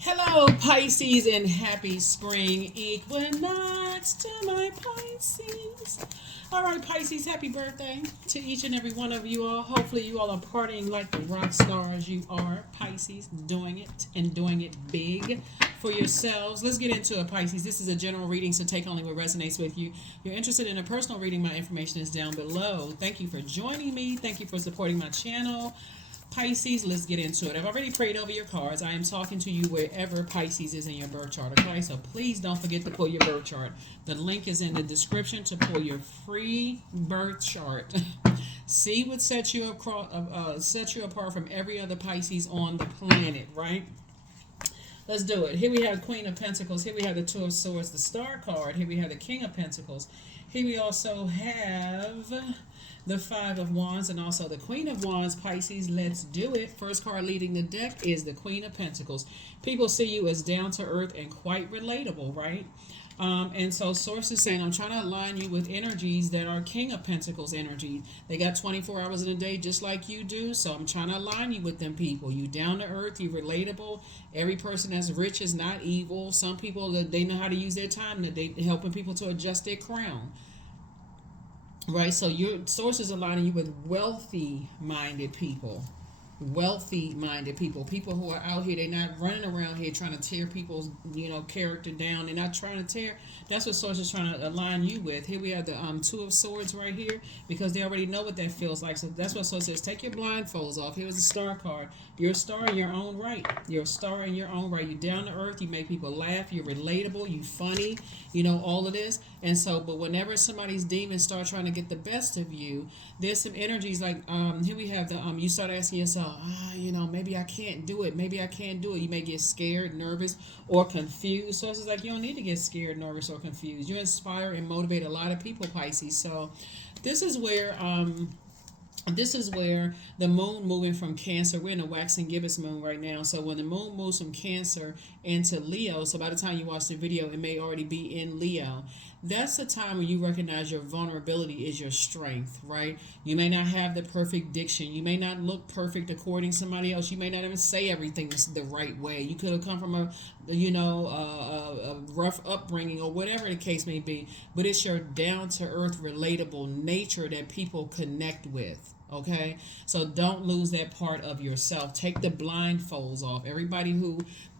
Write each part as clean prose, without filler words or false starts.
Hello, Pisces, and happy spring equinox to my Pisces. All right, Pisces, happy birthday to each and every one of you all. Hopefully, you all are partying like the rock stars you are, Pisces, doing it and doing it big for yourselves. Let's get into it, Pisces. This is a general reading, so take only what resonates with you. If you're interested in a personal reading, my information is down below. Thank you for joining me. Thank you for supporting my channel. Pisces, let's get into it. I've already prayed over your cards. I am talking to you wherever Pisces is in your birth chart, okay? So please don't forget to pull your birth chart. The link is in the description to pull your free birth chart. See what sets you apart from every other Pisces on the planet, right? Let's do it. Here we have Queen of Pentacles. Here we have the Two of Swords, the Star card. Here we have the King of Pentacles. Here we also have the Five of Wands and also the Queen of Wands. Pisces, let's do it. First card leading the deck is the Queen of Pentacles. People see you as down to earth and quite relatable, right? And so source is saying, I'm trying to align you with energies that are King of Pentacles energy. They got 24 hours in a day just like you do. So I'm trying to align you with them people. You down to earth, you relatable. Every person that's rich is not evil. Some people, they know how to use their time. That they helping people to adjust their crown. Right? So your source is aligning you with wealthy minded people. Wealthy minded people, people who are out here, they're not running around here trying to tear people's character down. They're not trying to tear. That's what source is trying to align you with. Here we have the Two of Swords right here, because they already know what that feels like. So that's what source says, take your blindfolds off. Here's the Star card. You're a star in your own right. You're a star in your own right. You're down to earth, you make people laugh, you're relatable, you funny, all of this. And so, but whenever somebody's demons start trying to get the best of you, there's some energies like here we have the you start asking yourself, maybe I can't do it. Maybe I can't do it. You may get scared, nervous, or confused. So it's like you don't need to get scared, nervous, or confused. You inspire and motivate a lot of people, Pisces. So this is where the moon moving from Cancer, we're in a waxing gibbous moon right now. So when the moon moves from Cancer into Leo, so by the time you watch the video, it may already be in Leo. That's the time when you recognize your vulnerability is your strength, right? You may not have the perfect diction. You may not look perfect according to somebody else. You may not even say everything the right way. You could have come from a rough upbringing or whatever the case may be. But it's your down to earth, relatable nature that people connect with. Okay, so don't lose that part of yourself. Take the blindfolds off. Everybody,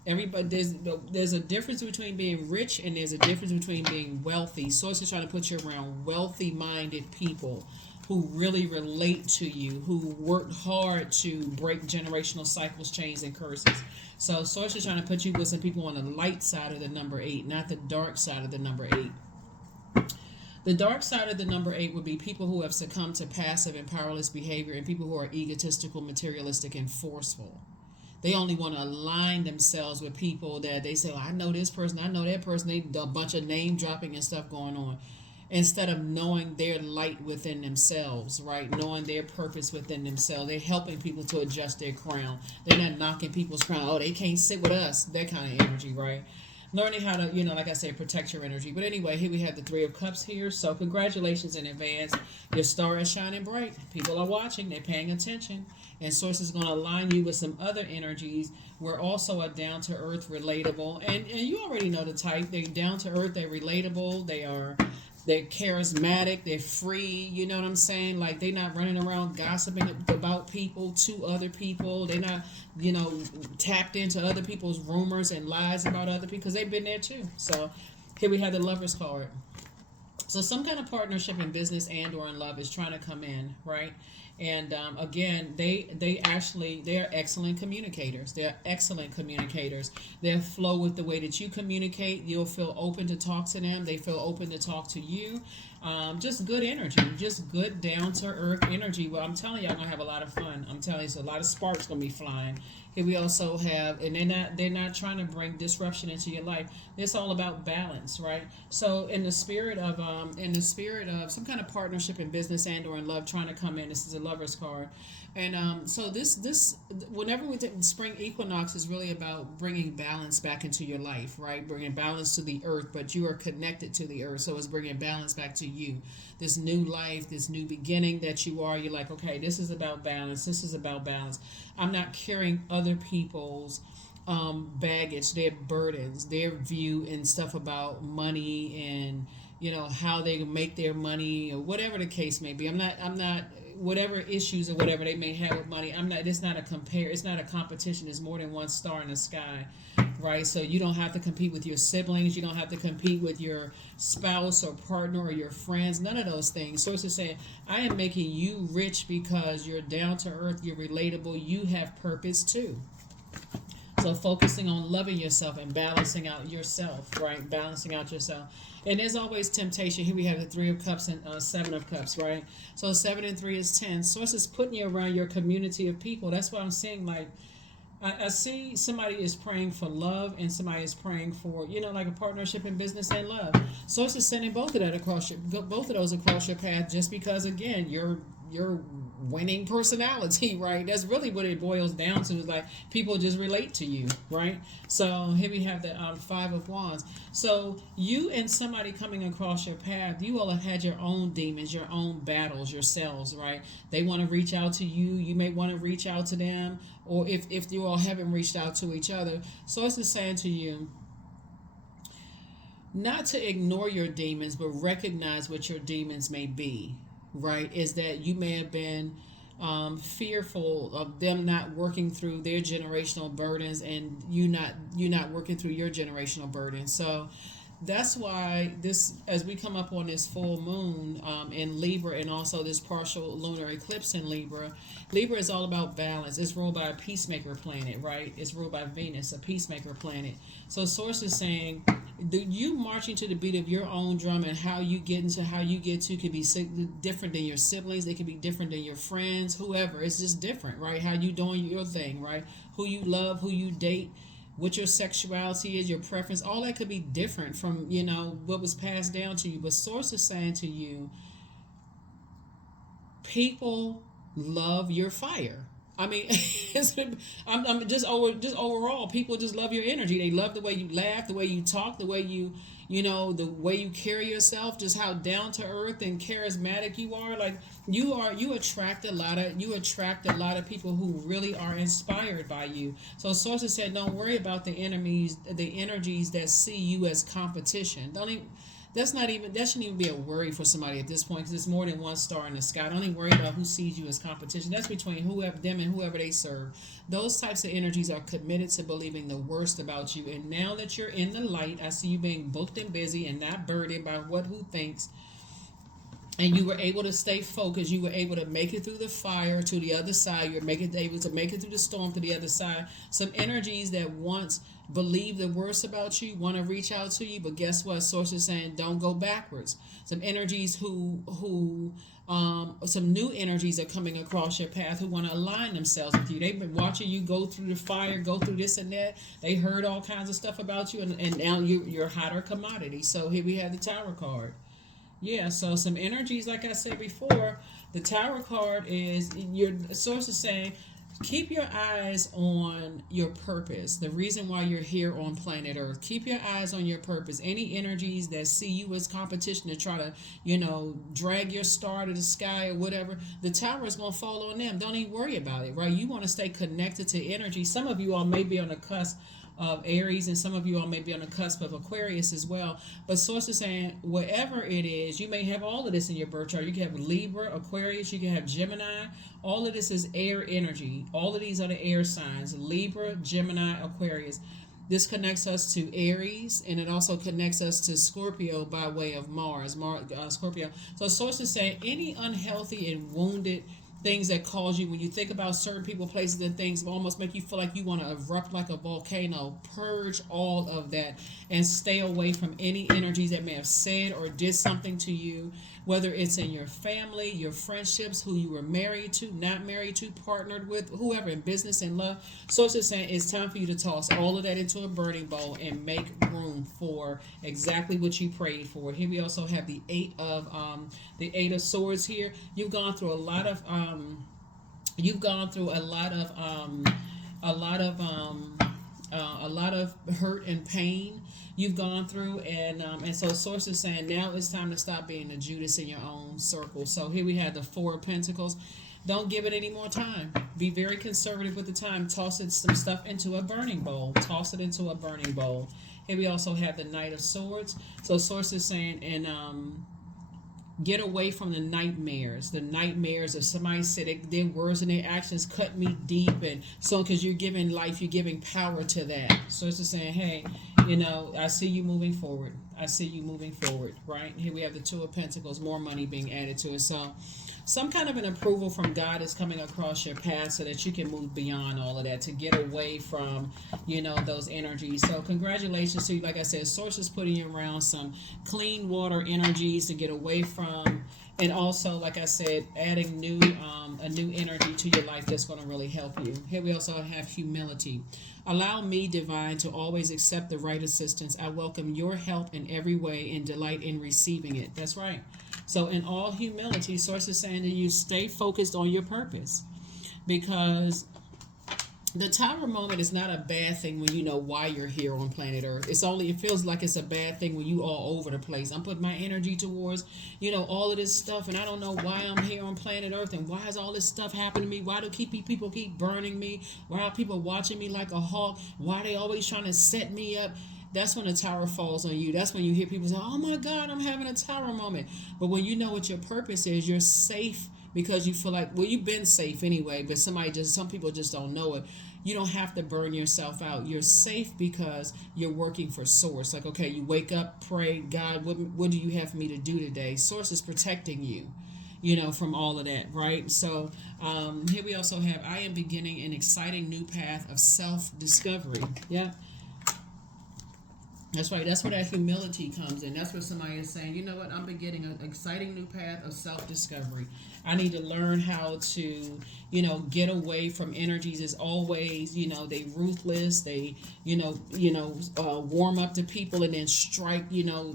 there's a difference between being rich and there's a difference between being wealthy. Source is trying to put you around wealthy minded people who really relate to you, who work hard to break generational cycles, chains, and curses. So source is trying to put you with some people on the light side of the number 8, not the dark side of the number 8. The dark side of the number 8 would be people who have succumbed to passive and powerless behavior and people who are egotistical, materialistic, and forceful. They only want to align themselves with people that they say, well, I know this person, I know that person. They a bunch of name dropping and stuff going on. Instead of knowing their light within themselves, right? Knowing their purpose within themselves. They're helping people to adjust their crown. They're not knocking people's crown. Oh, they can't sit with us. That kind of energy, right? Learning how to, like I said, protect your energy. But anyway, here we have the Three of Cups here. So congratulations in advance. Your star is shining bright. People are watching. They're paying attention. And Source is going to align you with some other energies. We're also a down-to-earth, relatable. And you already know the type. They're down-to-earth. They're relatable. They're charismatic, they're free, you know what I'm saying? Like, they're not running around gossiping about people to other people. They're not, tapped into other people's rumors and lies about other people, because they've been there too. So here we have the Lover's card. So some kind of partnership in business and or in love is trying to come in, right? And again, they are excellent communicators. They're excellent communicators. They'll flow with the way that you communicate. You'll feel open to talk to them. They feel open to talk to you. Just good energy, just good down to earth energy. Well, I'm telling you, I'm gonna have a lot of fun. I'm telling you, so a lot of sparks gonna be flying. Here we also have, and they're not trying to bring disruption into your life. It's all about balance, right? So in the spirit of some kind of partnership in business and or in love trying to come in, this is a Lover's card. And so this whenever we think spring equinox is really about bringing balance back into your life, right? Bringing balance to the earth, but you are connected to the earth, so it's bringing balance back to you. This new life, this new beginning that you are, you're like, okay, this is about balance. This is about balance. I'm not carrying other people's baggage, their burdens, their view and stuff about money and how they make their money or whatever the case may be. I'm not whatever issues or whatever they may have with money. I'm not. It's not a compare. It's not a competition. It's more than one star in the sky, right? So you don't have to compete with your siblings. You don't have to compete with your spouse or partner or your friends. None of those things. So it's just saying, I am making you rich because you're down to earth. You're relatable. You have purpose too. So focusing on loving yourself and balancing out yourself, right? Balancing out yourself. And there's always temptation. Here we have the Three of Cups and Seven of Cups, right? So 7 and 3 is 10. So it's just putting you around your community of people. That's why I'm saying, like, I see somebody is praying for love and somebody is praying for, like a partnership in business and love. So it's just sending both of those across your path, just because, again, you're winning personality, right? That's really what it boils down to, is like people just relate to you, right? So here we have the Five of Wands. So you and somebody coming across your path, you all have had your own demons, your own battles yourselves, right? They want to reach out to you. You may want to reach out to them, or if you all haven't reached out to each other. So it's just saying to you, not to ignore your demons, but recognize what your demons may be, right? Is that you may have been fearful of them not working through their generational burdens, and you not working through your generational burdens. So that's why this, as we come up on this full moon in Libra, and also this partial lunar eclipse in Libra. Libra is all about balance. It's ruled by a peacemaker planet, right? It's ruled by Venus, a peacemaker planet. So Source is saying, you marching to the beat of your own drum, and how you get to can be different than your siblings. They can be different than your friends, whoever. It's just different, right? How you doing your thing, right? Who you love, who you date, what your sexuality is, your preference, all that could be different from, what was passed down to you. But Source is saying to you, people love your fire. I mean, I'm just overall, people just love your energy. They love the way you laugh, the way you talk, the way the way you carry yourself, just how down to earth and charismatic you are. Like you attract a lot of people who really are inspired by you. So Sources said, don't worry about the energies that see you as competition. Don't even. That shouldn't even be a worry for somebody at this point, because it's more than one star in the sky. Don't even worry about who sees you as competition. That's between them and whoever they serve. Those types of energies are committed to believing the worst about you. And now that you're in the light, I see you being booked and busy and not burdened by who thinks. And you were able to stay focused. You were able to make it through the fire to the other side. You're able to make it through the storm to the other side. Some energies that once believe the worst about you want to reach out to you, but guess what? Source is saying, don't go backwards. Some energies some new energies are coming across your path who want to align themselves with you. They've been watching you go through the fire, go through this and that. They heard all kinds of stuff about you, and now you're a hotter commodity. So here we have the Tower card. Yeah, so some energies, like I said before, the Tower card is, your Source is saying, keep your eyes on your purpose, the reason why you're here on planet Earth. Keep your eyes on your purpose. Any energies that see you as competition to try to, drag your star to the sky or whatever, the Tower is going to fall on them. Don't even worry about it, right? You want to stay connected to energy. Some of you all may be on the cusp of Aries, and some of you all may be on the cusp of Aquarius as well. But Source is saying, whatever it is, you may have all of this in your birth chart. You can have Libra, Aquarius, you can have Gemini. All of this is air energy. All of these are the air signs: Libra, Gemini, Aquarius. This connects us to Aries, and it also connects us to Scorpio by way of Mars, Scorpio. So Source is saying, any unhealthy and wounded things that cause you, when you think about certain people, places, and things, almost make you feel like you want to erupt like a volcano. Purge all of that and stay away from any energies that may have said or did something to you, whether it's in your family, your friendships, who you were married to, not married to, partnered with, whoever, in business and love. So it's just saying, it's time for you to toss all of that into a burning bowl and make room for exactly what you prayed for. Here we also have the Eight of Swords here. You've gone through a lot of hurt and pain you've gone through, and so Source is saying, now it's time to stop being the Judas in your own circle. So here we have the Four of Pentacles. Don't give it any more time. Be very conservative with the time. Toss it some stuff into a burning bowl. Toss it into a burning bowl. Here we also have the Knight of Swords. So Source is saying, and get away from the nightmares. The nightmares of somebody said their words and their actions cut me deep, and so because you're giving life, you're giving power to that. So it's just saying, hey, I see you moving forward. I see you moving forward. Right here we have the Two of Pentacles, more money being added to it. So some kind of an approval from God is coming across your path so that you can move beyond all of that, to get away from, those energies. So congratulations to you. Like I said, Source is putting you around some clean water energies to get away from. And also, like I said, adding a new energy to your life that's going to really help you. Here we also have humility. Allow me, divine, to always accept the right assistance. I welcome your help in every way and delight in receiving it. That's right. So in all humility, Source is saying to you, stay focused on your purpose, because the Tower moment is not a bad thing when you know why you're here on planet Earth. It feels like it's a bad thing when you all over the place. I'm putting my energy towards, all of this stuff, and I don't know why I'm here on planet Earth, and why is all this stuff happening to me? Why do people keep burning me? Why are people watching me like a hawk? Why are they always trying to set me up? That's when the tower falls on you. That's when you hear people say, oh my God, I'm having a tower moment. But when you know what your purpose is, you're safe, because you feel like, well, you've been safe anyway, but some people just don't know it. You don't have to burn yourself out. You're safe because you're working for Source. Like, okay, you wake up, pray, God, what do you have for me to do today? Source is protecting you, from all of that, right? So here we also have, I am beginning an exciting new path of self-discovery. Yeah. That's right. That's where that humility comes in. That's where somebody is saying, you know what, I'm beginning an exciting new path of self-discovery. I need to learn how to, get away from energies as always, they ruthless. They, warm up to people and then strike,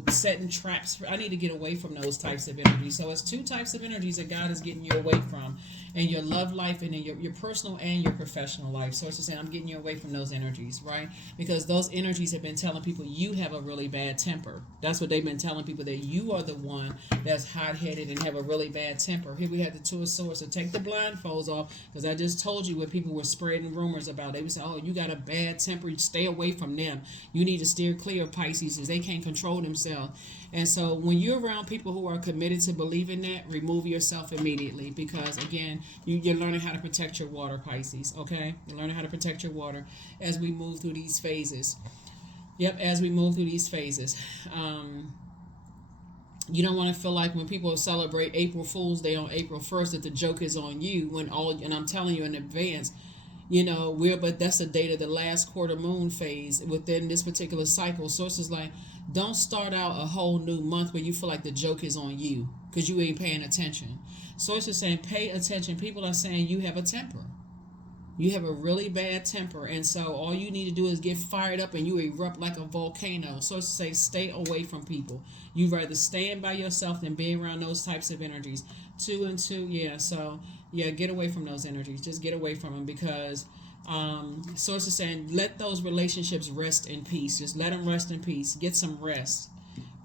setting traps. I need to get away from those types of energies. So it's two types of energies that God is getting you away from, in your love life and in your personal and your professional life. So it's just saying, I'm getting you away from those energies, right? Because those energies have been telling people you have a really bad temper. That's what they've been telling people, that you are the one that's hot-headed and have a really bad temper. Here we have the Two of Swords. So take the blindfolds off, because I just told you what people were spreading rumors about. They would say, oh, you got a bad temper. Stay away from them. You need to steer clear of Pisces, because they can't control themselves. And so when you're around people who are committed to believing that, remove yourself immediately, because, again, you're learning how to protect your water, Pisces, okay? You're learning how to protect your water as we move through these phases. Yep, as we move through these phases. You don't want to feel like when people celebrate April Fool's Day on April 1st that the joke is on you, and I'm telling you in advance, but that's the date of the last quarter moon phase within this particular cycle. Sources like, don't start out a whole new month where you feel like the joke is on you because you ain't paying attention. Sources saying, pay attention. People are saying you have a temper. You have a really bad temper, and so all you need to do is get fired up and you erupt like a volcano. Sources say, stay away from people. You'd rather stand by yourself than be around those types of energies. 2 and 2, yeah. So, yeah, get away from those energies. Just get away from them, because Sources saying, let those relationships rest in peace. Just let them rest in peace. Get some rest,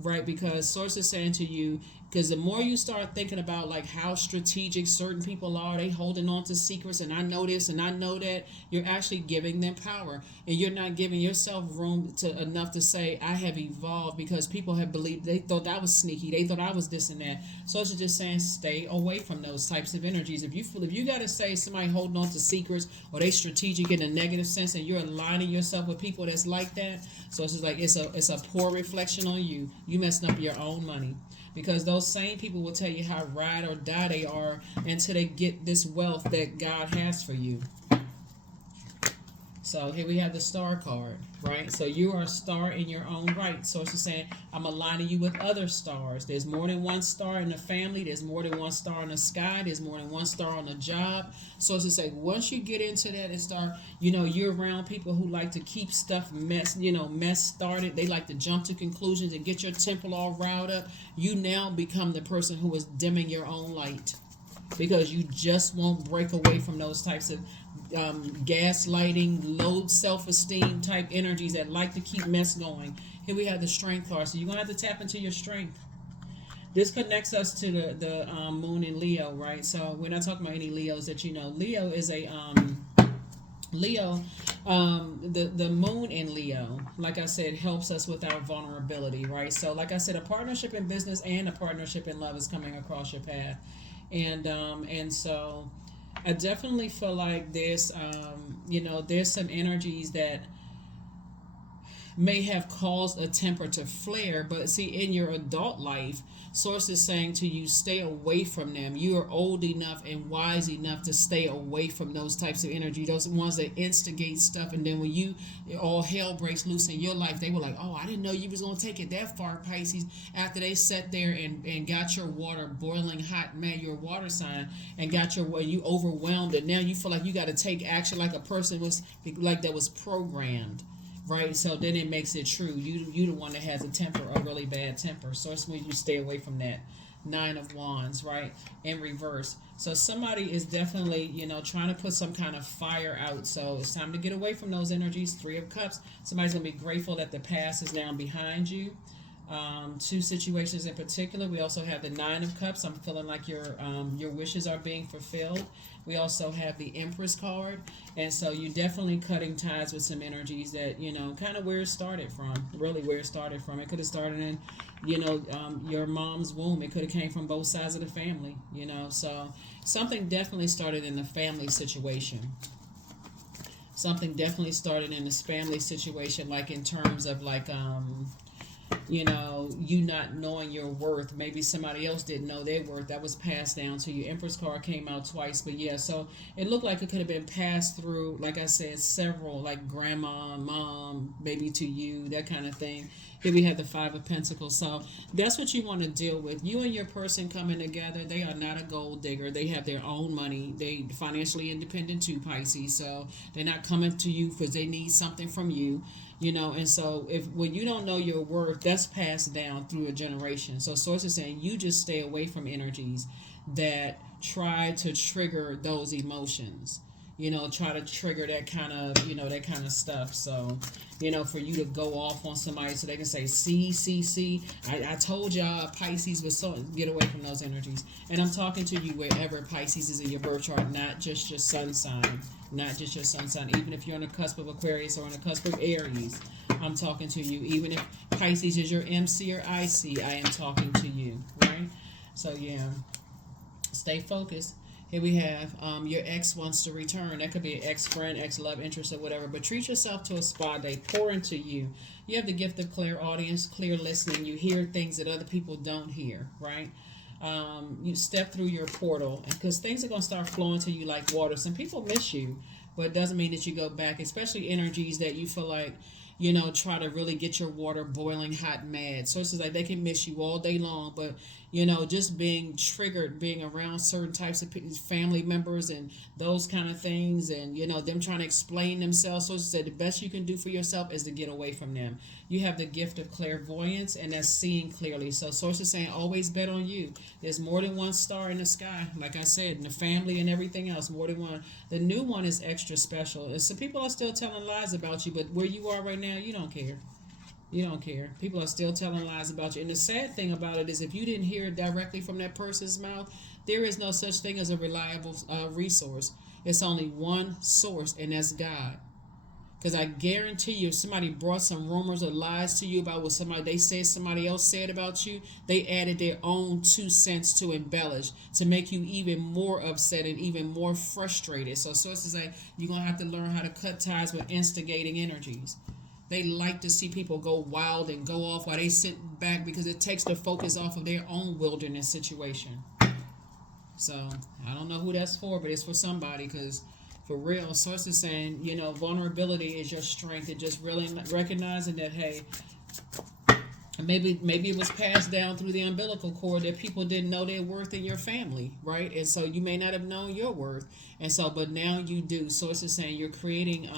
right? Because Sources saying to you, because the more you start thinking about like how strategic certain people are, they holding on to secrets, and I know this and I know that, you're actually giving them power, and you're not giving yourself room to enough to say, I have evolved, because people have believed, they thought I was sneaky, they thought I was this and that. So it's just saying, stay away from those types of energies. If you got to say somebody holding on to secrets, or they strategic in a negative sense, and you're aligning yourself with people that's like that, so it's just like, it's a poor reflection on you. You messing up your own money. Because those same people will tell you how ride or die they are until they get this wealth that God has for you. So here we have the star card, right? So you are a star in your own right. So it's saying, I'm aligning you with other stars. There's more than one star in the family. There's more than one star in the sky. There's more than one star on the job. So it's to say, once you get into that and start, you're around people who like to keep stuff mess started. They like to jump to conclusions and get your temple all riled up. You now become the person who is dimming your own light, because you just won't break away from those types of gaslighting, low self-esteem type energies that like to keep mess going. Here we have the strength card. So you're going to have to tap into your strength. This connects us to the moon in Leo, right? So we're not talking about any Leos that you know. Leo is a Leo, the moon in Leo, like I said, helps us with our vulnerability, right? So, like I said, a partnership in business and a partnership in love is coming across your path, and so I definitely feel like there's some energies that may have caused a temper to flare, but see, in your adult life, source is saying to you, stay away from them. You are old enough and wise enough to stay away from those types of energy, those ones that instigate stuff. And then when you all hell breaks loose in your life, they were like, oh, I didn't know you was going to take it that far, Pisces. After they sat there and got your water boiling hot, man, your water sign, and got you overwhelmed, and now you feel like you got to take action like a person was, like that was programmed, right? So then it makes it true. You the one that has a temper, a really bad temper. So it's when you stay away from that. Nine of Wands, right? In reverse. So somebody is definitely, trying to put some kind of fire out. So it's time to get away from those energies. Three of Cups. Somebody's going to be grateful that the past is now behind you. Two situations in particular. We also have the Nine of Cups. I'm feeling like your wishes are being fulfilled. We also have the Empress card, and so you're definitely cutting ties with some energies that kind of where it started from. Really, where it started from. It could have started in, your mom's womb. It could have came from both sides of the family. So something definitely started in the family situation. Something definitely started in this family situation, like in terms of like you not knowing your worth. Maybe somebody else didn't know their worth. That was passed down to you. Empress card came out twice, but yeah, so it looked like it could have been passed through, like I said, several, like grandma, mom, maybe to you, that kind of thing. Here we have the Five of Pentacles. So that's what you want to deal with. You and your person coming together. They are not a gold digger. They have their own money. They financially independent too, Pisces. So they're not coming to you because they need something from you. And so if when you don't know your worth, that's passed down through a generation. So source is saying you just stay away from energies that try to trigger those emotions. Try to trigger that kind of stuff. So, for you to go off on somebody so they can say, see, I told y'all Pisces was so, get away from those energies. And I'm talking to you wherever Pisces is in your birth chart, not just your sun sign. Not just your sun sign. Even if you're on the cusp of Aquarius or on the cusp of Aries, I'm talking to you. Even if Pisces is your MC or IC, I am talking to you, right? So, yeah, stay focused. Here we have your ex wants to return. That could be an ex-friend, ex-love interest, or whatever. But treat yourself to a spa day. Pour into you. You have the gift of clear audience, clear listening. You hear things that other people don't hear, right? You step through your portal because things are going to start flowing to you like water. Some people miss you, but it doesn't mean that you go back, especially energies that you feel like, try to really get your water boiling hot mad. So it's just like they can miss you all day long, but just being triggered, being around certain types of family members and those kind of things, and them trying to explain themselves. So it's said the best you can do for yourself is to get away from them. You have the gift of clairvoyance, and that's seeing clearly. So source is saying always bet on you. There's more than one star in the sky, like I said, in the family and everything else, more than one. The new one is extra special. And some people are still telling lies about you, but where you are right now, you don't care. You don't care. People are still telling lies about you. And the sad thing about it is if you didn't hear it directly from that person's mouth, there is no such thing as a reliable resource. It's only one source, and that's God. Because I guarantee you, if somebody brought some rumors or lies to you about what they said somebody else said about you, they added their own 2 cents to embellish, to make you even more upset and even more frustrated. So sources say you're going to have to learn how to cut ties with instigating energies. They like to see people go wild and go off while they sit back because it takes the focus off of their own wilderness situation. So I don't know who that's for, but it's for somebody because for real, source is saying, vulnerability is your strength. And just really recognizing that, hey, maybe it was passed down through the umbilical cord that people didn't know their worth in your family, right? And so you may not have known your worth. And so, but now you do. Source is saying you're creating,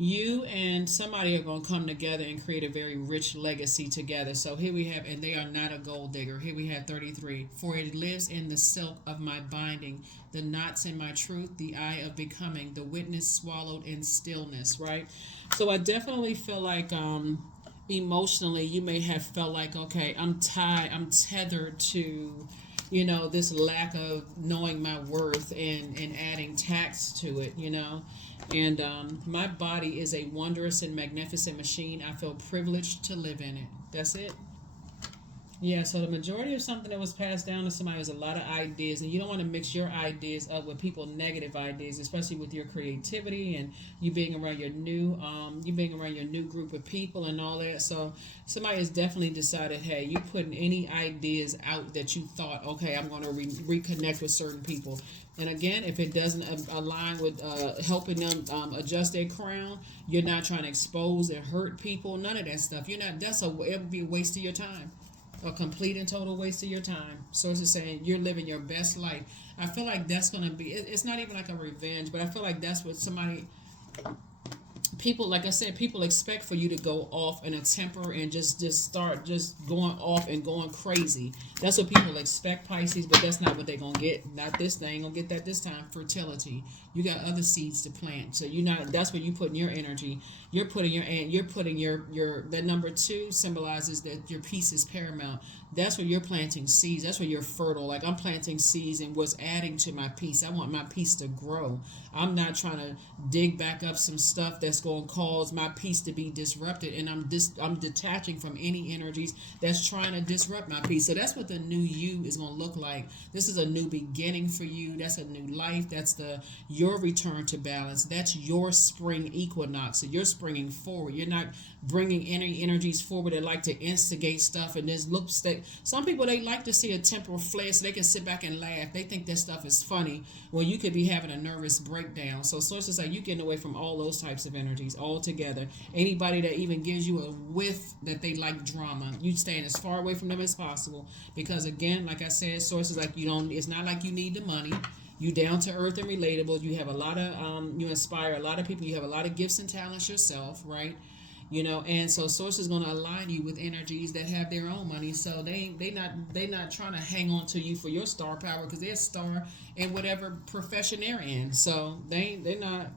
you and somebody are going to come together and create a very rich legacy together. So here we have, and they are not a gold digger. Here we have 33. For it lives in the silk of my binding, the knots in my truth, the eye of becoming, the witness swallowed in stillness, right? So I definitely feel like emotionally you may have felt like, okay, I'm tethered to, you know, this lack of knowing my worth and adding tax to it, you know. And my body is a wondrous and magnificent machine. I feel privileged to live in it. That's it. Yeah, so the majority of something that was passed down to somebody was a lot of ideas, and you don't want to mix your ideas up with people's negative ideas, especially with your creativity and you being around your new group of people and all that. So somebody has definitely decided, hey, you putting any ideas out that you thought, okay, I'm going to reconnect with certain people. And again, if it doesn't align with helping them adjust their crown, you're not trying to expose and hurt people. None of that stuff. You're not. It would be a waste of your time, a complete and total waste of your time. Source is saying you're living your best life. I feel like that's gonna be. It's not even like a revenge, but I feel like that's what somebody, people, like I said, people expect for you to go off in a temper and just start just going off and going crazy. That's what people expect, Pisces, but that's not what they're gonna get. Not this thing gonna get that this time. Fertility. You got other seeds to plant, so you're not. That's where you putting your energy. You're putting your that number two symbolizes that your peace is paramount. That's where you're planting seeds. That's where you're fertile. Like I'm planting seeds and what's adding to my peace. I want my peace to grow. I'm not trying to dig back up some stuff that's going to cause my peace to be disrupted, and I'm detaching from any energies that's trying to disrupt my peace. So that's what the new you is going to look like. This is a new beginning for you. That's a new life. That's your return to balance. That's your spring equinox. So you're springing forward. You're not bringing any energies forward that like to instigate stuff and this looks that some people, they like to see a temporal flare so they can sit back and laugh. They think that stuff is funny when you could be having a nervous breakdown. So sources are you getting away from all those types of energies altogether. Anybody that even gives you a whiff that they like drama, you staying as far away from them as possible, because again, like I said, sources like you don't, it's not like you need the money. You down to earth and relatable. You have a lot of you inspire a lot of people. You have a lot of gifts and talents yourself, right? You know, and so source is going to align you with energies that have their own money. So they not trying to hang on to you for your star power, because they're a star in whatever profession they're in. So they're not.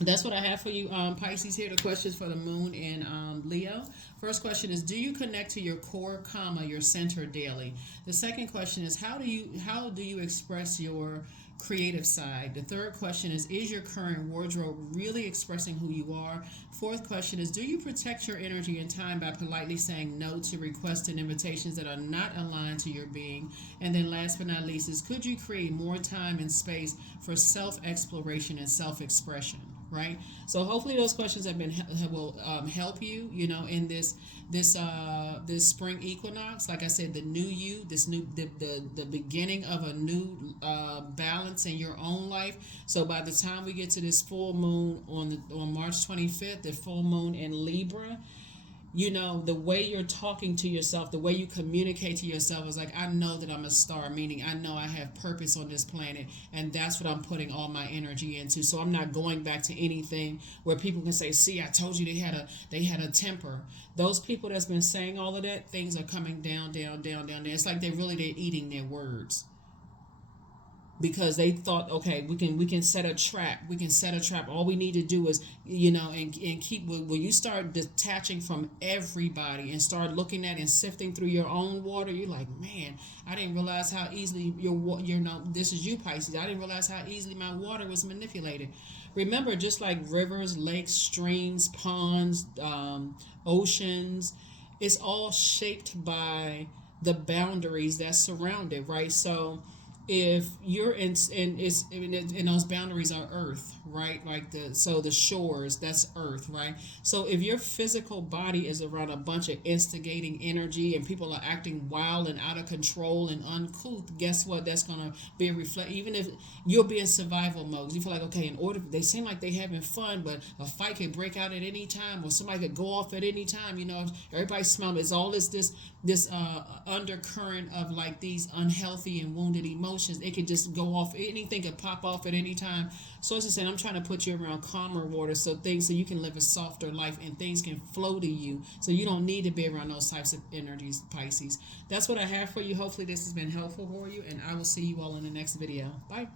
That's what I have for you, Pisces. Here, the questions for the moon and Leo. First question is, do you connect to your core, your center daily? The second question is, how do you express your creative side? The third question is your current wardrobe really expressing who you are? Fourth question is, do you protect your energy and time by politely saying no to requests and invitations that are not aligned to your being? And then last but not least is, could you create more time and space for self-exploration and self-expression? Right. So hopefully those questions will help you, you know, in this spring equinox. Like I said, the new you, the beginning of a new balance in your own life. So by the time we get to this full moon on March 25th, the full moon in Libra, you know, the way you're talking to yourself, the way you communicate to yourself is like, I know that I'm a star, meaning I know I have purpose on this planet, and that's what I'm putting all my energy into. So I'm not going back to anything where people can say, see, I told you they had a temper. Those people that's been saying all of that, things are coming down. It's like they're eating their words, because they thought, okay, we can set a trap. All we need to do is, you know, and keep, when you start detaching from everybody and start looking at and sifting through your own water, you're like, man, I didn't realize how easily this is you, Pisces. I didn't realize how easily my water was manipulated. Remember, just like rivers, lakes, streams, ponds, oceans, it's all shaped by the boundaries that surround it, right? So if you're in those boundaries are earth, right? Like the shores, that's earth, right? So if your physical body is around a bunch of instigating energy and people are acting wild and out of control and uncouth, guess what? That's gonna be a reflect. Even if you'll be in survival mode, you feel like, okay, they seem like they having fun, but a fight can break out at any time, or somebody could go off at any time. You know, everybody's smelling. It's all this undercurrent of like these unhealthy and wounded emotions. It could just go off. Anything could pop off at any time. So it's just saying, I'm trying to put you around calmer water, so you can live a softer life and things can flow to you. So you don't need to be around those types of energies, Pisces. That's what I have for you. Hopefully this has been helpful for you, and I will see you all in the next video. Bye.